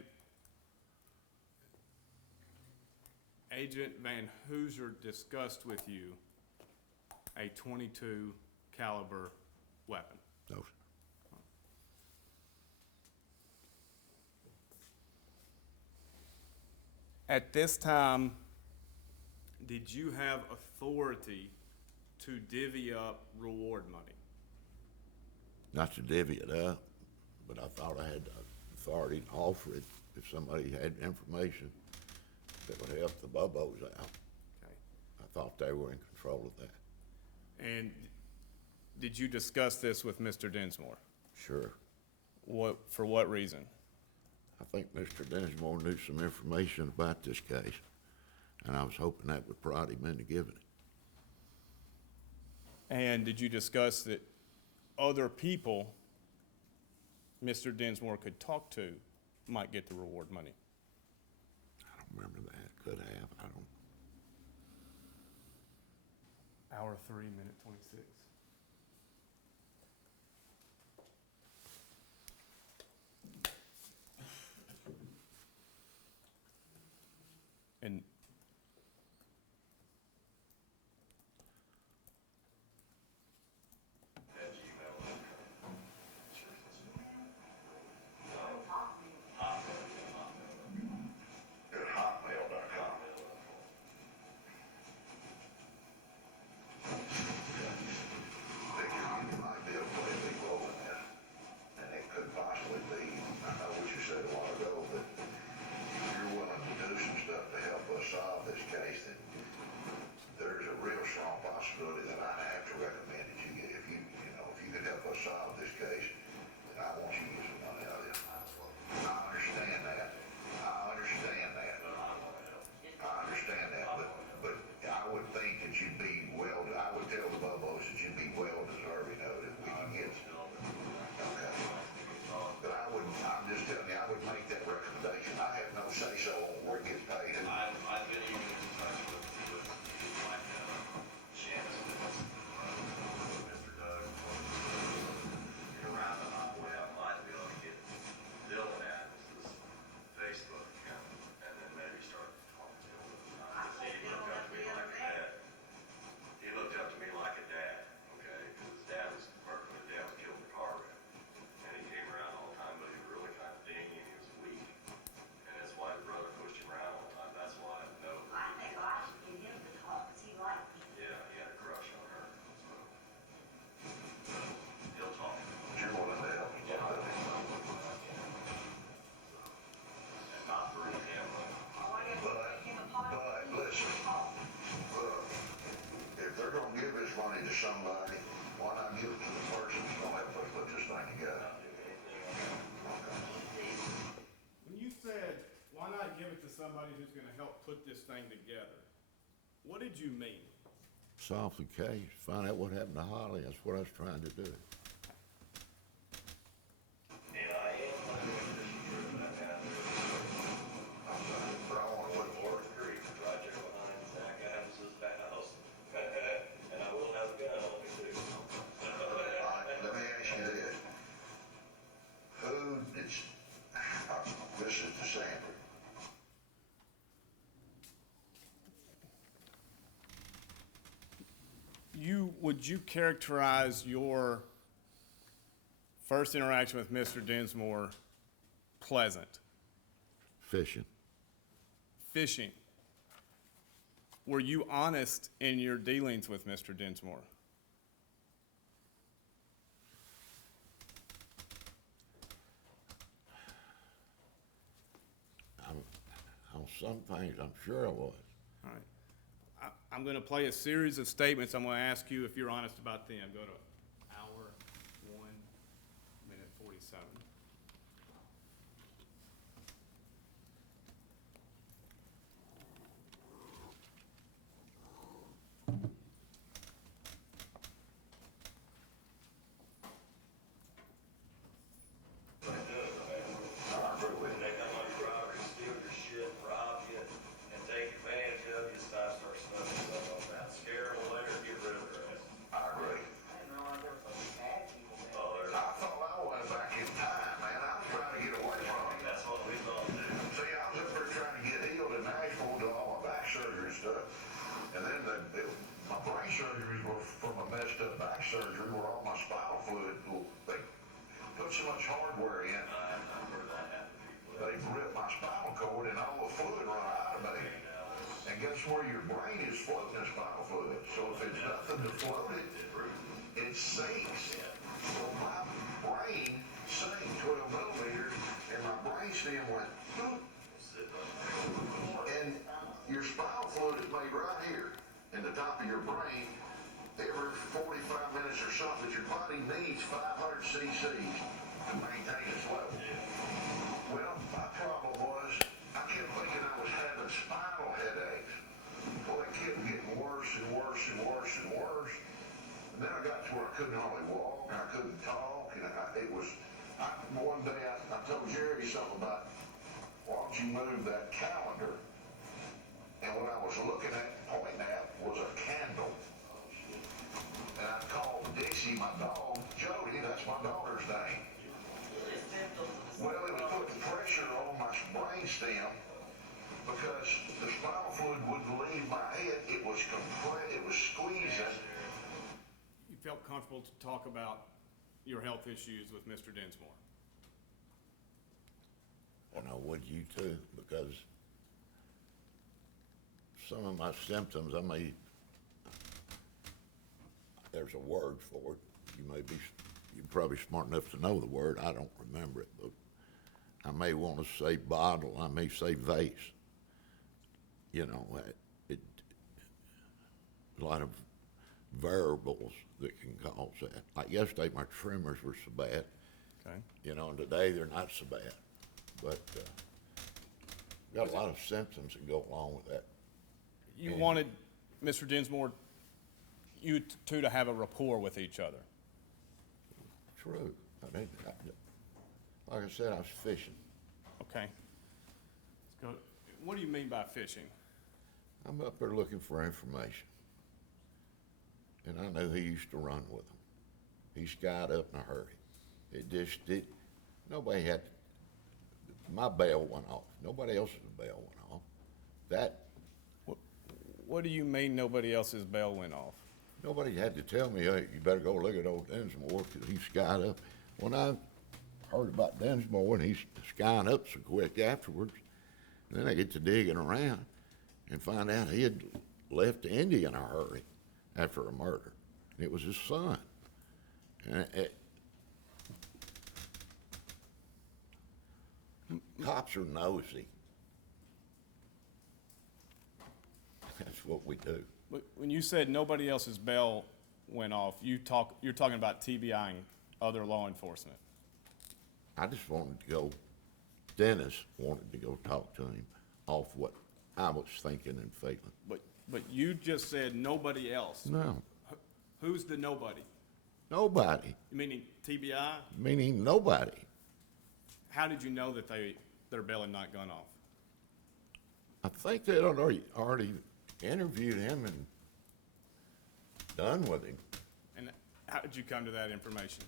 Agent Van Hooser discussed with you a 22 caliber weapon? no, sir. At this time, did you have authority to divvy up reward money? Not to divvy it up, but I thought I had the authority to offer it if somebody had information that would help the Bobos out. Okay. I thought they were in control of that. And did you discuss this with Mr. Dinsmore? Sure. For what reason? I think Mr. Dinsmore knew some information about this case, and I was hoping that would prod him into giving it. And did you discuss that other people Mr. Dinsmore could talk to might get the reward money? I don't remember that. Could have. I don't. Hour 3, minute 26. And at hotmail.com. Think you might be able to play a big role in this, and it could possibly be, I know what you said a while ago, but if you're willing to do some stuff to help us solve this case, then there's a real strong possibility that I'd have to recommend that you get, if you could help us solve this case, then I want you to get some money out of this. I understand that. I understand that. But I would think that you'd be I would tell the Bobos that you'd be well deserving of it if we can get it. Okay. But I'm just telling you, I would make that recommendation. I have no say-so on where it gets paid. I've been even in touch with like, Shannon, Mr. Doug, around the highway, I might be able to get Dylan Adams' Facebook account, and then maybe start talking to him. He looked up to me like a dad. He looked up to me like a dad, okay, because his dad was working, his dad was killed in a car wreck. And he came around all the time, but he was really kind of dingy and he was weak. And that's why his brother pushed him around all the time. That's why I know. I think I should get him to talk, 'cause he liked me. Yeah, he had a crush on her. So he'll talk. But you're willing to help us Yeah, out. and not for him. I want to make him a part of But it. listen, look, if they're gonna give this money to somebody, why not give it to the person who's gonna help us put this thing together? when you said, why not give it to somebody who's gonna help put this thing together, what did you mean? Solve the case. Find out what happened to Holly. That's what I was trying to do. And I am under that happened. But I wanna put forth, Creek, right there behind Zach Adams' house. And I will have a gun on me too. let me ask you this. Who did, would you characterize your first interaction with Mr. Dinsmore pleasant? Fishing. Fishing. Were you honest in your dealings with Mr. Dinsmore? On some things, I'm sure I was. All right. I'm going to play a series of statements. I'm going to ask you if you're honest about them. Go to hour 1:47. They come on your property, steal your shit, rob you, and take advantage of you, start smoking stuff on that. Scare them away or get rid of their ass. I agree. Oh, there's, I thought I went back in time, man. I was trying to get away from it. that's what we thought too. See, I was up there trying to get healed in Nashville, do all my back surgery and stuff. And then my brain surgeries were from a messed up back surgery where all my spinal fluid, they put so much hardware in. I've heard that happen to people. They ripped my spinal cord and all the fluid run out of me. And guess where your brain is floating in spinal fluid? So if it's nothing to float it, it sinks. So my brain sank 12 millimeters and my brain stem went, boop. And your spinal fluid is made right here in the top of your brain. Every 45 minutes or something, that your body needs 500 cc's to maintain its level. Well, my problem was I kept thinking I was having spinal headaches. Well, they kept getting worse and worse and worse and worse. And then I got to where I couldn't hardly walk and I couldn't talk. And one day I told Jerry something about, why don't you move that calendar? And what I was looking at, pointing at, was a candle. And I called Dixie, my dog, Jody, that's my daughter's name. Well, it was putting pressure on my brain stem because the spinal fluid wouldn't leave my head. It was squeezing. You felt comfortable to talk about your health issues with Mr. Dinsmore? And I would you too, because some of my symptoms, there's a word for it. You're probably smart enough to know the word. I don't remember it, but I may want to say bottle. I may say vase. You know, a lot of variables that can cause that. Like yesterday, my tremors were so bad. Okay. You know, and today they're not so bad. But got a lot of symptoms that go along with that. You wanted Mr. Dinsmore, you two to have a rapport with each other. True. Like I said, I was fishing. Okay. Let's go. What do you mean by fishing? I'm up there looking for information. And I knew he used to run with them. He skied up in a hurry. Nobody had, my bail went off. Nobody else's bail went off. What do you mean nobody else's bail went off? Nobody had to tell me, hey, you better go look at old Dinsmore because he skied up. When I heard about Dinsmore and he's skying up so quick afterwards, then I get to digging around and find out he had left Indy in a hurry after a murder. It was his son. And cops are nosy. That's what we do. But when you said nobody else's bail went off, you're talking about TBI and other law enforcement. I just wanted to go, Dennis wanted to go talk to him off what I was thinking and feeling. But you just said nobody else. No, Who's the nobody? nobody, Meaning TBI? meaning nobody. How did you know that their bail had not gone off? I think they'd already interviewed him and done with him. And how did you come to that information?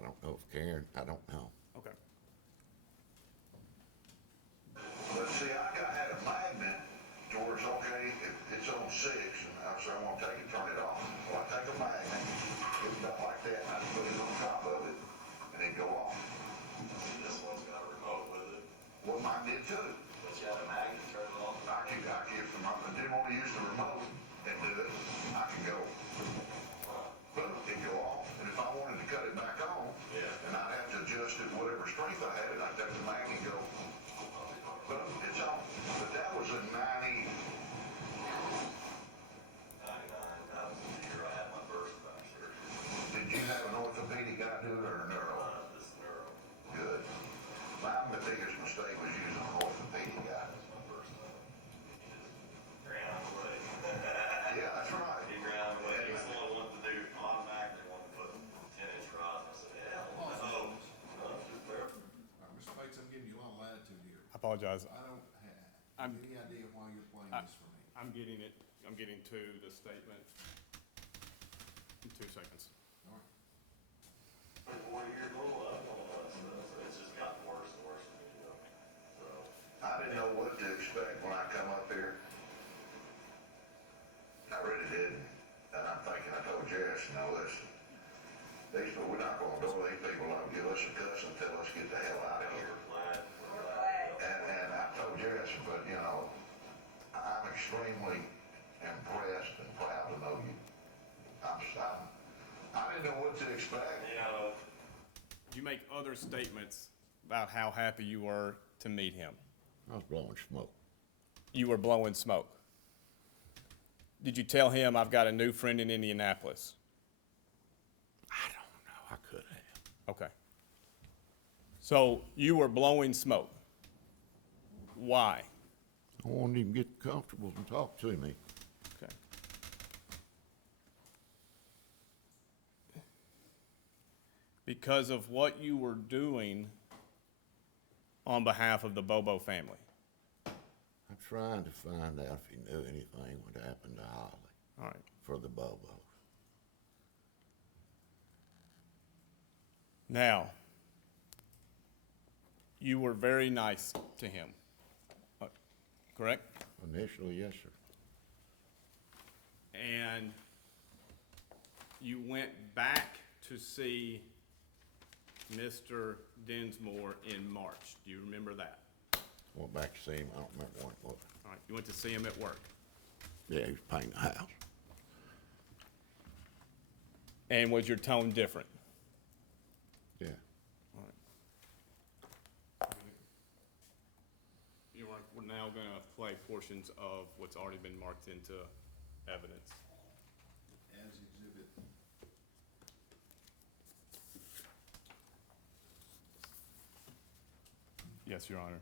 I don't know if Karen, I don't know. Okay. But see, I had a magnet towards, okay, it's on 6, and I said, I want to take it, turn too. But you had a magnet, turn it off. I didn't want to use the remote and do it. I could go, boom, it'd go off. And if I wanted to cut it back on, Yeah. and I'd have to adjust it whatever strength I had, I'd have the magnet go, boom, it's on. But that was a 90, 99, that was the year I had my first back surgery. did you have an orthopedic guy do it or a neuro? This neuro. Good. My biggest mistake was using an orthopedic guy. My first time. He just ran out of the way. Yeah, that's right. He ran out of the way. He was the one who wanted to do automatic. They wanted to put 10-inch rods. I said, hell no. No, just there. All right, Mr. Bates, I'm giving you a lot of latitude here. I apologize. I don't I'm- have any idea why you're playing I- this for me. I'm getting it, I'm getting to the statement in 2 seconds. All right. 40 years old, I don't know that stuff. So it's just gotten worse and worse for me, you know. So, I didn't know what to expect when I come up here. I really didn't. And I'm thinking, I told Jess, you know, listen, these people, we're not gonna go, these people don't give us a cuss and tell us to get the hell out of here. we're glad. We're glad. And I told Jess, but you know, I'm extremely impressed and proud to know you. I didn't know what to expect. You know, Did you make other statements about how happy you were to meet him? I was blowing smoke. You were blowing smoke. Did you tell him, I've got a new friend in Indianapolis? I don't know. I could have. Okay. So you were blowing smoke. Why? I wanted him to get comfortable and talk to me. Okay. Because of what you were doing on behalf of the Bobo family. I'm trying to find out if he knew anything would happen to Holly All right. for the Bobos. Now, you were very nice to him, correct? Initially, yes, sir. And you went back to see Mr. Dinsmore in March. Do you remember that? Went back to see him. I don't remember when it was. All right, you went to see him at work. Yeah, he was painting the house. And was your tone different? Yeah. All right. We're now gonna play portions of what's already been marked into evidence. As exhibit. Yes, Your Honor.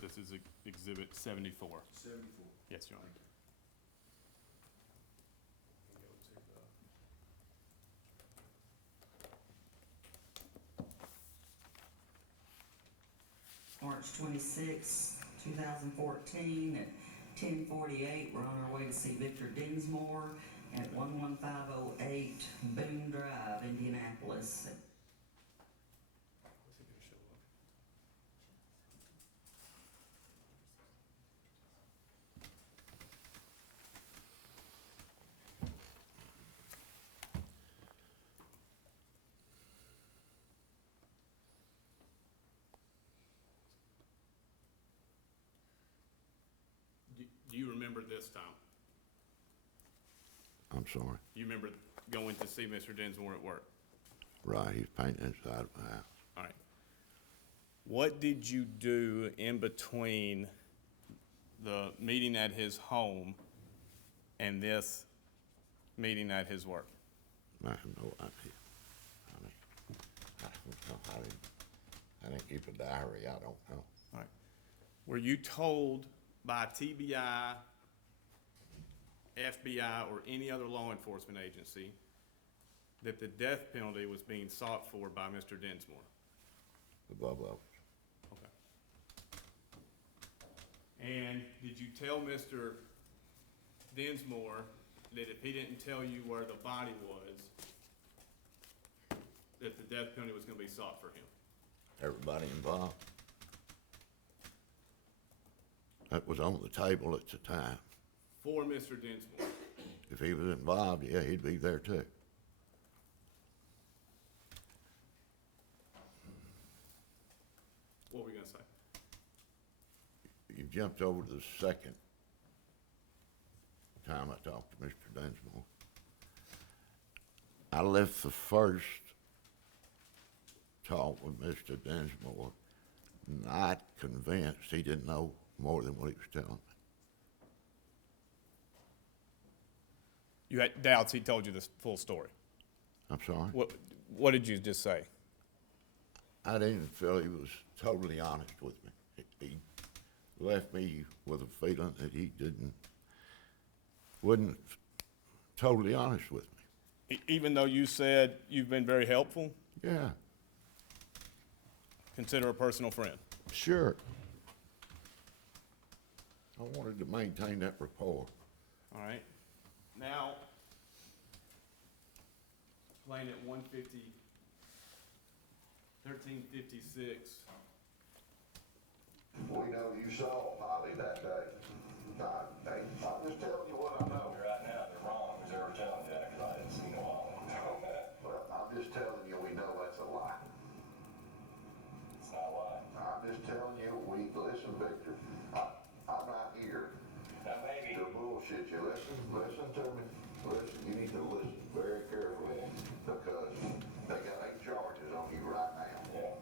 This is exhibit 74. 74. Yes, Your Honor. March 26, 2014, at 10:48, we're on our way to see Victor Dinsmore at 11508 Boone Drive, Indianapolis. Do you remember this time? I'm sorry. You remember going to see Mr. Dinsmore at work? Right, he's painting inside of the house. All right. What did you do in between the meeting at his home and this meeting at his work? I have no idea. I don't know. I didn't keep a diary. I don't know. All right. Were you told by TBI, FBI, or any other law enforcement agency that the death penalty was being sought for by Mr. Dinsmore? The Bobos. Okay. And did you tell Mr. Dinsmore that if he didn't tell you where the body was, that the death penalty was gonna be sought for him? Everybody involved. That was on the table at the time. For Mr. Dinsmore. If he was involved, yeah, he'd be there too. What were we gonna say? You jumped over to the second time I talked to Mr. Dinsmore. I left the first talk with Mr. Dinsmore not convinced he didn't know more than what he was telling me. You had doubts he told you the full story. I'm sorry? What did you just say? I didn't feel he was totally honest with me. He left me with a feeling that he wasn't totally honest with me. Even though you said you've been very helpful, Yeah, consider a personal friend. sure. I wanted to maintain that rapport. All right. Now, playing at 1356. We know you saw Holly that day. Hey, I'm just telling you what I know. Right now, they're wrong, because they were telling you that, because I didn't see no Ollie. Well, I'm just telling you, we know that's a lie. It's not a lie. I'm just telling you, listen, Victor, I'm not here Now, maybe, to bullshit you. Listen to me. Listen, you need to listen very carefully, because they got 8 charges on you right now. yeah,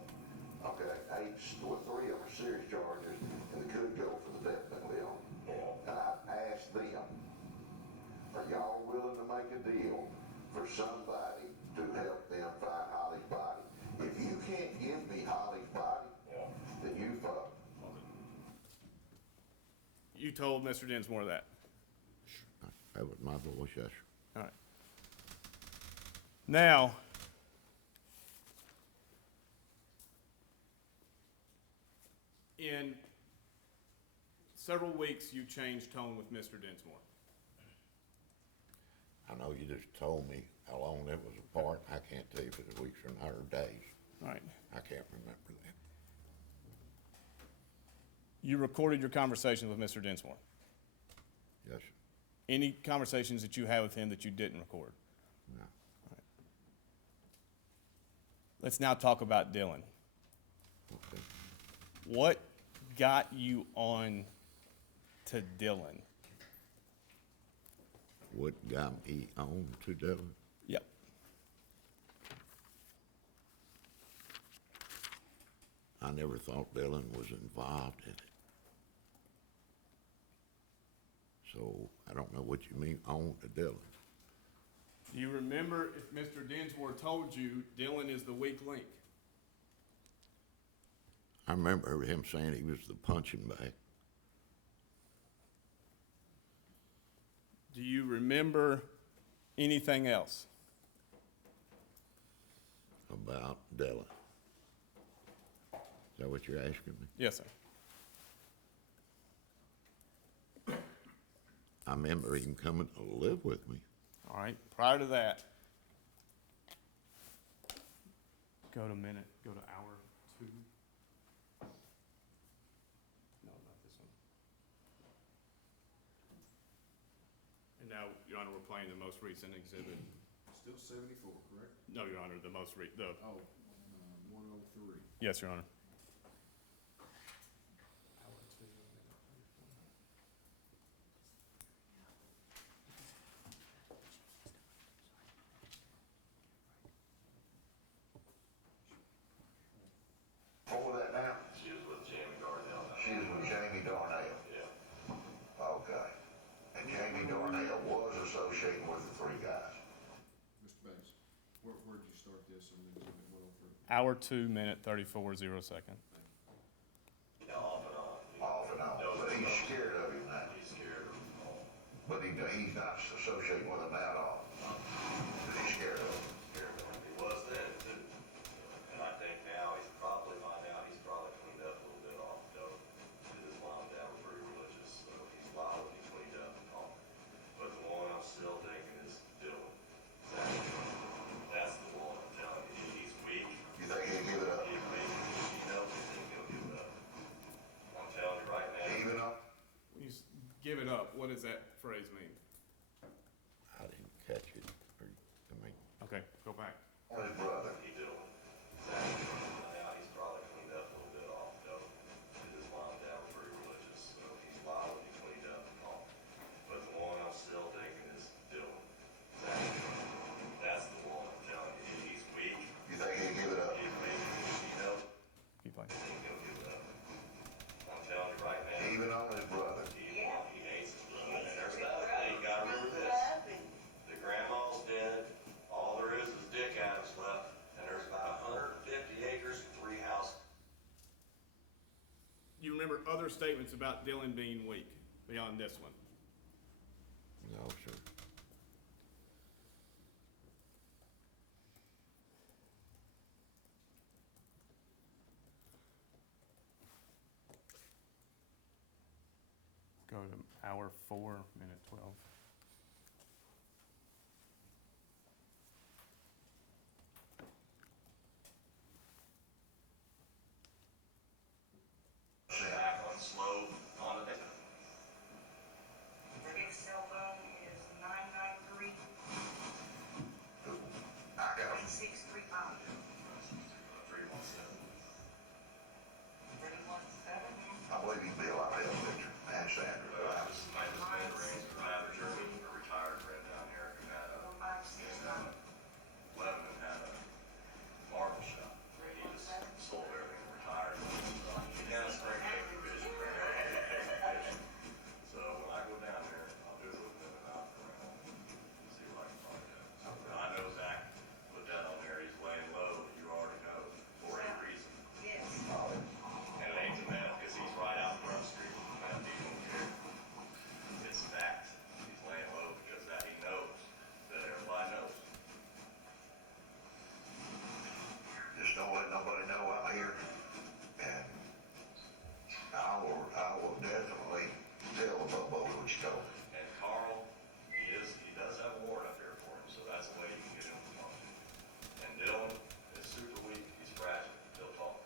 Okay, 8, well, 3 of them are serious charges, and they could go for the death penalty on them. yeah. And I asked them, are y'all willing to make a deal for somebody to help them find Holly's body? If you can't give me Holly's body, Yeah. then you fuck. You told Mr. Dinsmore that. That was my voice, yes, sir. All right. Now, in several weeks, you changed tone with Mr. Dinsmore. I know you just told me how long that was apart. I can't tell you if it was weeks or not or days. All right. I can't remember that. You recorded your conversation with Mr. Dinsmore. Yes, sir. Any conversations that you had with him that you didn't record? No. Let's now talk about Dylan. Okay. What got you on to Dylan? What got me on to Dylan? Yep. I never thought Dylan was involved in it. So I don't know what you mean on to Dylan. Do you remember if Mr. Dinsmore told you Dylan is the weak link? I remember him saying he was the punching bag. Do you remember anything else? About Dylan. Is that what you're asking me? Yes, sir. I remember him coming to live with me. All right. Prior to that, go to hour 2. No, not this one. And now, Your Honor, we're playing the most recent exhibit. Still 74, correct? No, Your Honor, the most Oh, 103. yes, Your Honor. What was that now? She was with Jamie Darnell. She was with Jamie Darnell. Yeah. Okay. And Jamie Darnell was associated with the 3 guys. Mr. Bates, where'd you start this on exhibit 103? Hour 2 minute 34:02. Yeah, off and on. Off and on. But he's scared of him now. He's scared of them all. But he's not associated with him at all. But he's scared of him. Scared of them. He was then, too. And I think now he's probably cleaned up a little bit off dope. His mom and dad were pretty religious, so he's wild and he cleaned up and all. But the one I'm still thinking is Dylan. That's the one I'm telling you. He's weak. You think he'll give it up? He's weak. He knows he think he'll give it up. I'm telling you right now. Even up? what does that phrase mean? I didn't catch it. I mean, Okay, go back. On his brother. He Dylan. Now he's probably cleaned up a little bit off, though. His mom and dad were pretty religious, so he's wild and he cleaned up and all. But the one I'm still thinking is Dylan. That's the one I'm telling you. He's weak. You think he'd give it up? He's weak. He knows Keep playing. he ain't gonna give it up. I'm telling you right now. Even on his brother? He hates his brother. And there's another thing, you gotta remember this. The grandma's dead, all there is Dick Adams left, and there's about 150 acres and 3 houses. You remember other statements about Dylan being weak beyond this one? no, sir. Go to hour 4, minute 12. Back on slow on the Dick's cell phone is 993 I got him. 635 317. 317. I believe he'd be a lot of help, Victor. And Sandra. This is my manager, a retired friend down here who had a, 569. Lebanon had a marble shop. He just sold everything and retired. He kind of spring vision. So when I go down there, I'll do it with him and I'll see what I can find out. So I know Zach put that on there. He's laying low. You already know for a reason. Yes. And it ain't the man because he's right out front street. Man, he don't care. It's fact. He's laying low because that he knows that everybody knows. Just don't let nobody know I'm here. And I will definitely tell Bobo what you told me. And Carl, he does have a warrant up there for him, so that's the way you can get him to talk. And Dylan is super weak. He's fragile. He'll talk.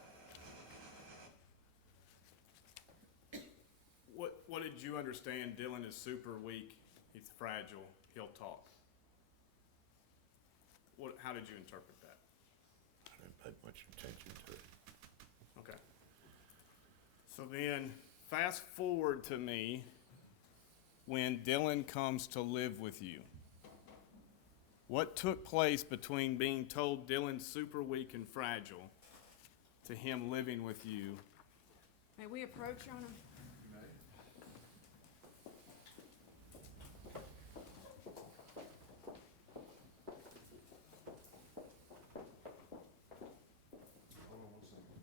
What did you understand? Dylan is super weak. He's fragile. He'll talk. How did you interpret that? I didn't pay much attention to it. Okay. So then, fast forward to me when Dylan comes to live with you. What took place between being told Dylan's super weak and fragile to him living with you? May we approach, Your Honor? You may. Hold on one second.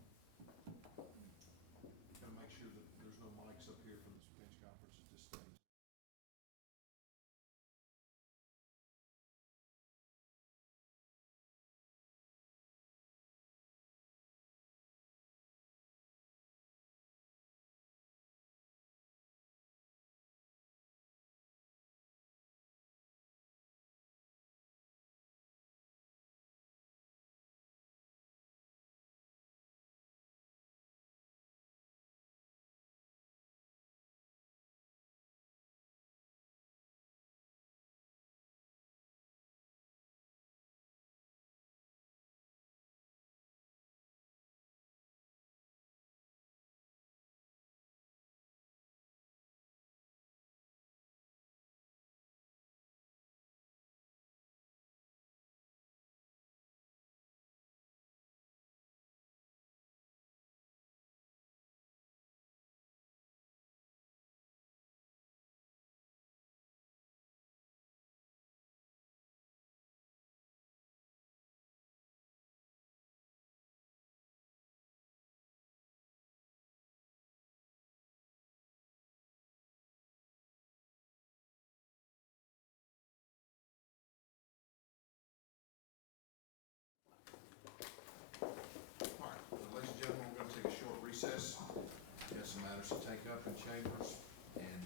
Gotta make sure that there's no mics up here for this bench conference at this stage. All right, well, ladies and gentlemen, we're gonna take a short recess. We have some matters to take up in chambers, and